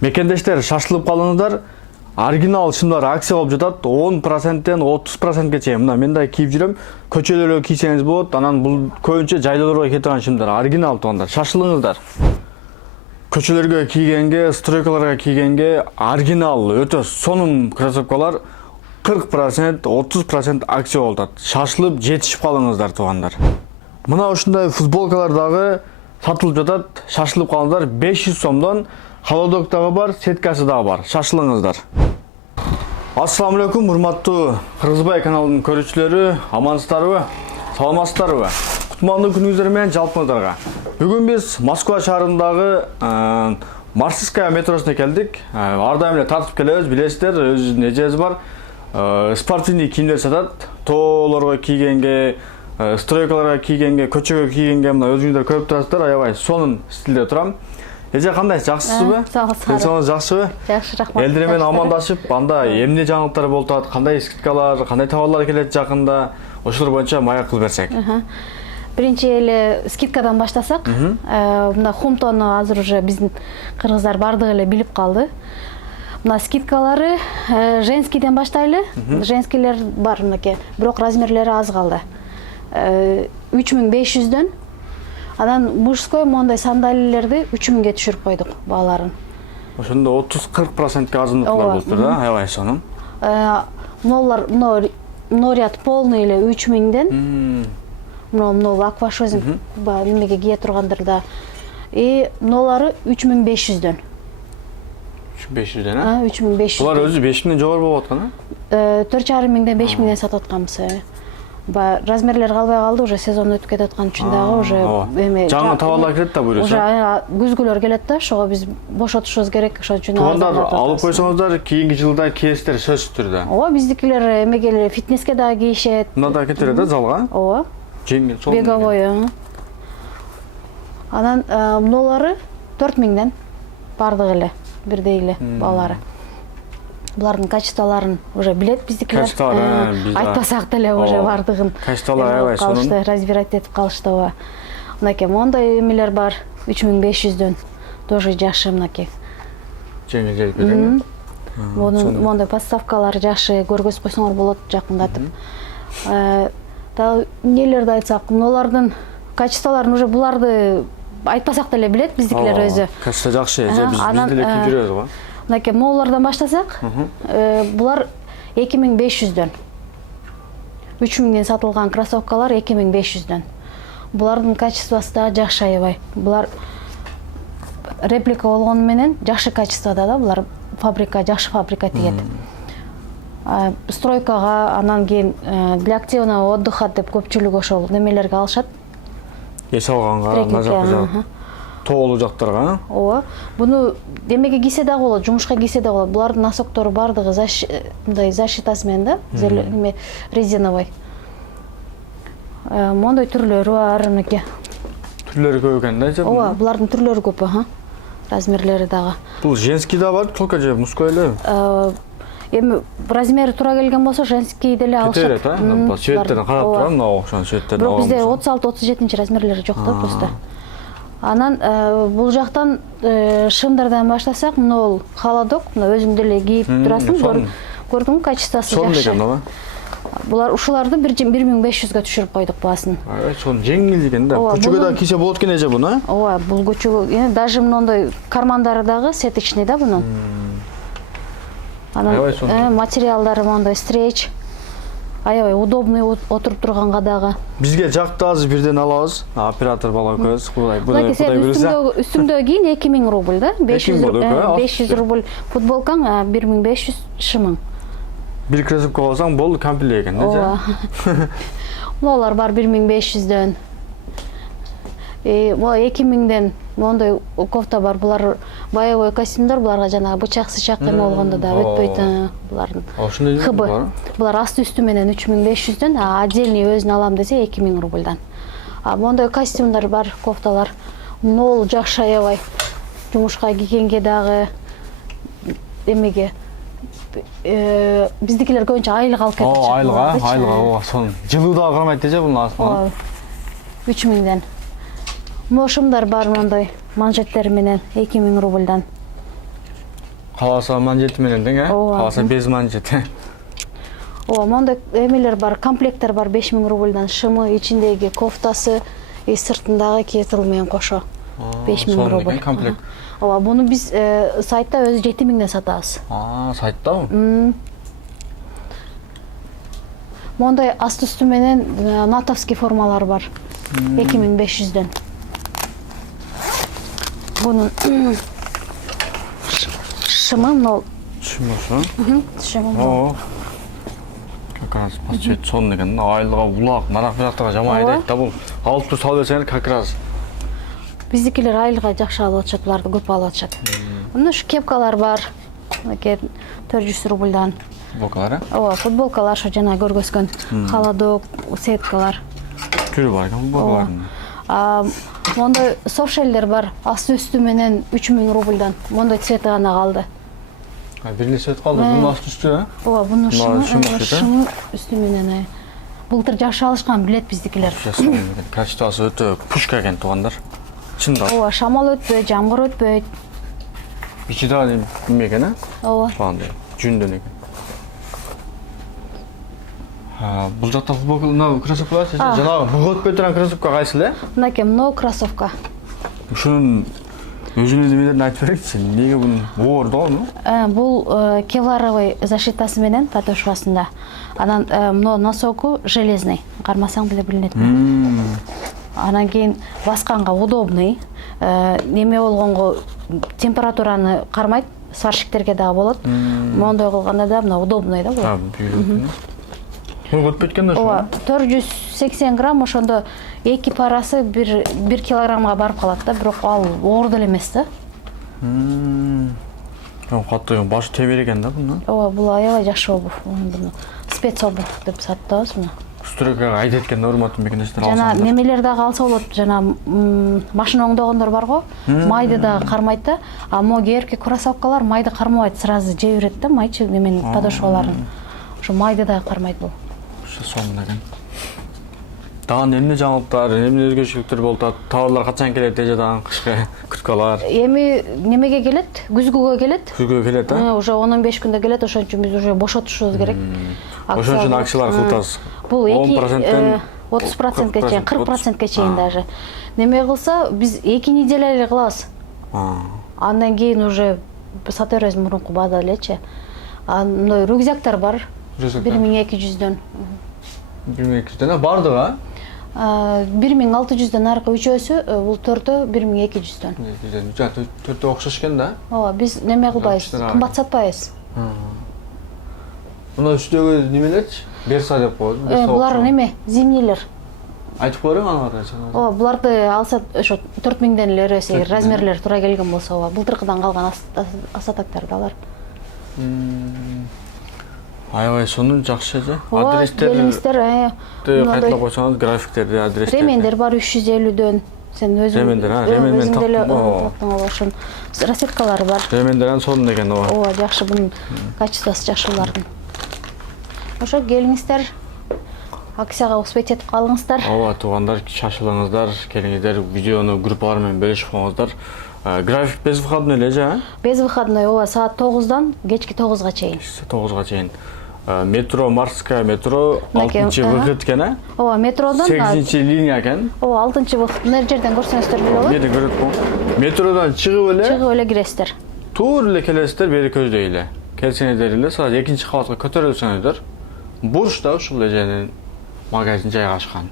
Мекендештер, шашылып калыңыздар. Оригинал шымдар акция болуп жатат. 10%-тен 30%ге чейин. Мына мен да кийип жүрөм. Көчөлөргө кийсеңиз болот. Анан бул көбүнчө жайлоолорго кете турган шымдар. Оригинал туугандар. Шашылыңыздар. Көчөлөргө кийгенге, стройкаларга кийгенге оригинал өтө сонун кроссовкалар 40%, 30% акция болуп атат. Шашылып жетишип калыңыздар туугандар. Мына ушундай футболкалар дагы сатылып жатат. Шашылып калыңыздар 500 сомдон. Холодок дагы бар, сеткасы дагы бар. Шашылыңыздар. Ассаламу алейкум, урматтуу Кыргызбай каналынын көрүүчүлөрү, амансыздарбы? Саламатсыздарбы? Кутмандуу күнүңүздөр менен жалпыңыздарга. Бүгүн биз Москва шаарындагы Марсистская метросуна келдик. Ар дайым эле тартып келебиз, билесиздер, өзүнүн эжеси бар. Спортивный кийимдер сатат. Тоолорго кийгенге, стройкаларга кийгенге, көчөгө кийгенге мына өзүңүздөр көрүп турасыздар, аябай сонун стилде турам. Эже кандай, жакшысызбы? Денсаулыгыңыз жакшыбы? Жакшы, рахмат. Элдер менен амандашып, анда эмне жаңылыктар болуп атат, кандай скидкалар, кандай товарлар келет жакында, ошолор боюнча маек кылып берсек. Биринчи эле скидкадан баштасак, мына Хумтону азыр уже биздин кыргыздар бардыгы эле билип калды. Мына скидкалары женскийден баштайлы. Женскийлер бар мынакей, бирок размерлери аз калды. 3500дөн. Анан мужской мондай сандалиелерди 3000ге түшүрүп койдук бааларын. Ошондо 30-40%га азындыктар болуптур да, аябай сонун. Мына ряд полный эле 3000ден. Мына аквашозинг немеге кие тургандарда. Мыналары 3500дөн. 3500дөн, а? 3500. Булар өзү 5000ден жогору болуп аткан, а? 4500ден 5000ден сатып атканбыз. Размерлер калбай калды, уже сезон өтүп кетип аткан үчүн дагы уже жаңы товарлар келет да буюрса. Уже күзгүлөр келет да, ошого биз бошотушубуз керек, ошон үчүн туугандар алып койсоңуздар, кийинки жылда кийесиздер сөзсүз түрдө. Ооба, биздикилер эмеге фитнеске дагы кийишет. Мына да кетет да залга. Ооба. Жеңил, сол. Беговой. Анан мыналары 4000ден бардыгы эле, бирдей эле баалары. Булардын качестволорун уже билет биздикилер. Айтпасак деле уже бардыгын. Качестволор аябай сонун. Разбирать этип калышты, ооба. Мынакей мондай эмелер бар 3500дөн. Тоже жакшы мынакей. Жеңил келип. Мондай подставкалар жакшы, көргөзүп койсоңор болот жакындатып. Дагы эмнелерди айтсак, мыналардын качестволорун уже буларды айтпасак деле билет биздикилер өзү. Качество жакшы, биз деле кийип жүрөбүз го. Мынакей моулардан баштасак, булар 2500дөн. 3000ден сатылган кроссовкалар 2500дөн. Булардын качествосы да жакшы аябай. Булар реплика болгону менен жакшы качествода да, булар жакшы фабрика тигет. Стройкага, анан кийин для активного отдыха деп көпчүлүк ошол немелерге алышат. Эс алганга, мына жакка тоолуу жактарга. Ооба. Буну демеге кийсе дагы болот, жумушка кийсе дагы болот. Булардын носоктору бардыгы мындай защитасы менен да, резиновый. Мондай түрлөрү бар, мынакей. Түрлөрү көп экен да, же? Ооба, булардын түрлөрү көп, размерлери дагы. Бул женский да бар, только же мужской эле. Эми размери туура келген болсо, женский деле алышат. Кетет, светтерин карап турам, мына окшон светтерин. Бирок бизде 36-37 размерлери жок да просто. Анан бул жактан шымдардан баштасак, мына холодок, мына өзүң деле кийип турасың, көрдүңбү, качествосы жакшы. Сонун экен, Булар ушуларды 1500га түшүрүп койдук баасын. Сонун жеңил экен да. Көчөгө да кийсе болот экен эже буну, а? Ооба, бул көчөгө, даже мондой кармандары дагы сеточный да бунун. Анан материалдары мондой стреч. Аябай удобный отуруп турганга дагы. Бизге жакты азыр бирден алабыз. Оператор бала көз, Кудай буюрса. Үстүңдө кийин 2000 рубль да, 500 рубль футболкаң, 1500 шымың. Бир кроссовка алсаң болду, комплект экен да. Ооба. Булар бар 1500дөн. Могу 2000ден мондай кофта бар. Булар боевой костюмдар, буларга жанагы бычак-сычак эме болгондо да өтпөйт булардын. Ошондой. Булар асты үстү менен 3500дөн, отдельный өзүн алам десе 2000 рубльдан. Мондай костюмдар бар, кофталар. Нол жакшы аябай. Жумушка кийгенге дагы эмеге биздикилер көбүнчө айлык алып кетет. Айлыга, сонун. Жылуу да кармайт эже бунун астынан. 3000ден. Мошумдар бар мондай манжеттери менен 2000 рубльдан. Каласа манжети менен дең, Ооба. Каласа без манжети. Ооба, мондай эмелер бар, комплекттер бар 5000 рубльдан. Шымы, ичиндеги кофтасы, сыртындагы кетил менен кошо. 5000 рубль. Комплект. Ооба, буну биз сайтта өзү 7000ден сатабыз. Сайттабы? Мондай асты үстү менен натовский формалар бар. 2500ден. Бунун шымы мынау. Шымы. Шымы. Оо. Как раз подчет сон деген айлыга улак, нарак-нарактарга жаман айдайт да бул. Алып туруп сала берсеңер как раз. Биздикилер айлыга жакшы алып атышат, буларды көп алып атышат. Мына ушу кепкалар бар. Мынакей 400 рубльдан. Футболкалар, Ооба, футболкалар ошо жана көргөзгөн холодок, сеткалар. Түрү бар экен футболкалардын. Мондай софшелдер бар. Асты үстү менен 3000 рубльдан. Мондай цвети гана калды. Бир цвет калды, бунун асты үстү, Ооба, бунун шымы шымы үстү менен. Былтыр жакшы алышкан билет биздикилер. Качествосы өтө пушка экен туугандар. Чындап. Ооба, шамал өтпөйт, жамгыр өтпөйт. Ичи дагы неме экен, Ооба. Андай жүндөн экен. Бул жакта футболка, мына кроссовка бар, жанагы буга өтпөй турган кроссовка кайсы эле? Мынакей мынау кроссовка. Ушунун өзүнүн немелерин айтып берчи, эмнеге бунун оор да ону? Бул кевларовый защитасы менен подошвасында. Анан мынау носоку железный, кармасаң деле билинет. Анан кийин басканга удобный. Неме болгонго температураны кармайт, сварщиктерге дагы болот. Мондой кылганда да мына удобный да бул. Өтпөйт экен ошо. Ооба, 480 грамм, ошондо 2 парасы 1 килограммга барып калат да, бирок ал оор деле эмес да. Катты башы тебер экен да буну. Ооба, бул аябай жакшы обув. Буну спецобув деп сатабыз муну. Үстүрөккө айдайт экен урматтуу мекендештер Жана немелер дагы алса болот, жана машина оңдогондор барго, майды дагы кармайт да. А могу кээрки кроссовкалар майды кармабайт, сразу жей берет да, майчы немен подошваларын. Ошо майды дагы кармайт бул. Сонун экен. Дагы эмне жаңылыктар, эмне өзгөчөлүктөр болуп атат? Товарлар качан келет дагы кышкы курткалар? Эми немеге келет? Күзгүгө келет. Күзгүгө келет, Уже 10-15 күндө келет, ошон үчүн биз уже бошотушубуз керек. Ошон үчүн акциялар кылтасыз. Бул 10%-тен 30%ке чейин, 40%ке чейин даже. Неме кылса, биз 2 неделя эле кылабыз. Андан кийин уже сата беребиз мурунку баада элечи. Мындай рюкзактар бар. 1200дөн. 1200дөн бардыгы, 1600дөн аркы үчөөсү, бул төртөө 1200дөн. 1200дөн. Төртөө окшош экен да. Ооба, биз неме кылбайбыз, кымбат сатпайбыз. Мына үстөгү немелерчи? Берса деп коет. Булар неме? Зимнилер. Айтып коерсуң аларды. Ооба, буларды алса ошо 4000ден эле беребиз, эгер размерлери туура келген болсо. Ооба, былтыркыдан калган асатактар да алар. Аябай сонун жакшы же. Адрестер кайталап койсоңуз, графиктерди, адрестер. Ремендер бар 350дөн. Сен өзүң Ремен деле ошон расеткалары бар. Ремендер сонун экен ооба. Ооба, жакшы, бунун качествосы жакшы булардын. Ошо келиңиздер. Акцияга успеть этип калыңыздар. Ооба, туугандар, шашылыңыздар, келиңиздер, видеону группалар менен бөлүшүп коңуздар. График без выходной эле же? Без выходной, ооба, саат 9дан кечки 9га чейин. 9га чейин. Метро, Марская метро, 6-выход экен, Ооба, метродон 8-линия экен. Ооба, 6-выход. Мына жерден көрсөңүздөр беле болот. Бери көрөт го. Метродон чыгып эле киресиздер. Туура эле келесиздер, бери көздөй эле. Келсеңиздер эле, сразу 2-кабатка көтөрүлсөңүздөр, бурчта ушул жерден магазин жайгашкан.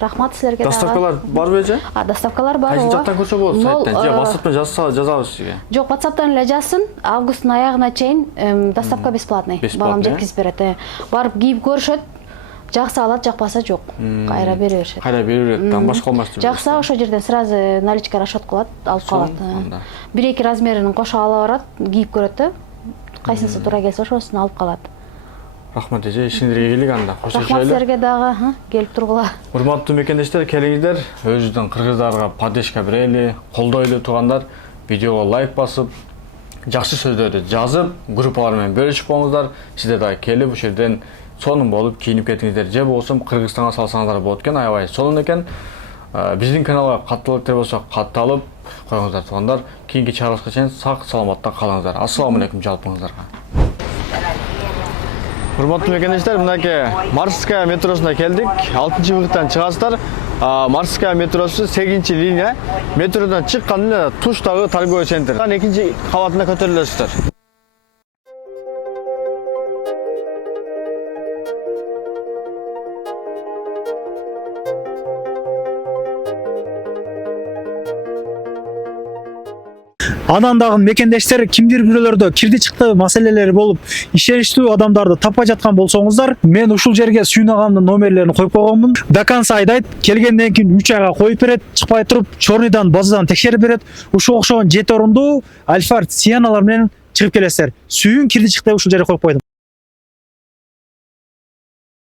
Рахмат силерге. Доставкалар барбы же? Доставкалар бар, ооба. Кайсы жактан көрсө болот сайттан? Же WhatsApp'тан жазабыз сизге? Жок, WhatsApp'тан эле жазсын. Августтун аягына чейин доставка бесплатный. Балам жеткизип берет. Барып кийип көрүшөт. Жакса алат, жакпаса жок. Кайра бере беришет. Кайра бере берет, там башка болмас деп. Жакса ошол жерден сразу наличка расчет кылат, алып калат. 1-2 размерин кошо ала барат, кийип көрөт да. Кайсысы туура келсе ошосун алып калат. Рахмат эже, ишиңерге келик анда. Рахмат силерге дагы, келип тургула. Урматтуу мекендештер, келиңиздер, өзүбүздүн кыргыздарга поддержка берели, колдойлу туугандар, видеого лайк басып, жакшы сөздөрдү жазып, группалар менен бөлүшүп коңуздар. Сиздер дагы келип ушул жерден сонун болуп кийинип кетиңиздер. Же болсо Кыргызстанга салсаңыздар болот экен, аябай сонун экен. Биздин каналга катталып болсо катталып коюңуздар туугандар. Кийинки чыгарылышка чейин сак саламатта калыңыздар. Ассаламу алейкум жалпыңыздарга. Урматтуу мекендештер, мынакей Марсская метросуна келдик. 6-вагыттан чыгасыздар. Марсская метросу 8-линия. Метродон чыкканда эле туштагы торговый центр. 2-кабатына көтөрүлөсүздөр. Анан дагы мекендештер кимдир бирөөлөрдө кирди чыкты маселелери болуп, ишеничтүү адамдарды таппай жаткан болсоңуздар, мен ушул жерге Сүйүн агамдын номерлерин коюп койгонмун. До конца айдайт, келгенден кийин 3 айга коюп берет, чыкпай туруп, чорныйдан, базадан текшерип берет. Ушул окшогон 7 орундуу Альфард Сиеналар менен чыгып келесиздер. Сүйүн кирди чыкты ушул жерге коюп койдум.